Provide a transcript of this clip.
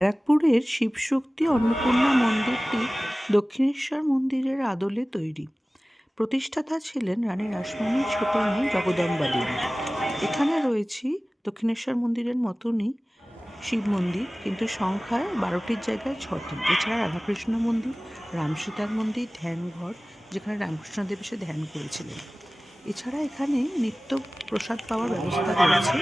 ব্যারাকপুরের শিবশক্তি অন্নপূর্ণা মন্দিরটি দক্ষিণেশ্বর মন্দিরের আদলে তৈরি। প্রতিষ্ঠাতা ছিলেন রানী রাসমণির ছোট মেয়ে জগদম্বা দেবী। এখানে রয়েছে দক্ষিণেশ্বর মন্দিরের মতনই শিব মন্দির, কিন্তু সংখ্যায় 12টির জায়গায় 6টি। এছাড়া রাধাকৃষ্ণ মন্দির, রামসীতার মন্দির, ধ্যানঘর, যেখানে রামকৃষ্ণদেব এসে ধ্যান করেছিলেন। এছাড়া এখানে নিত্য প্রসাদ পাওয়ার ব্যবস্থা রয়েছে।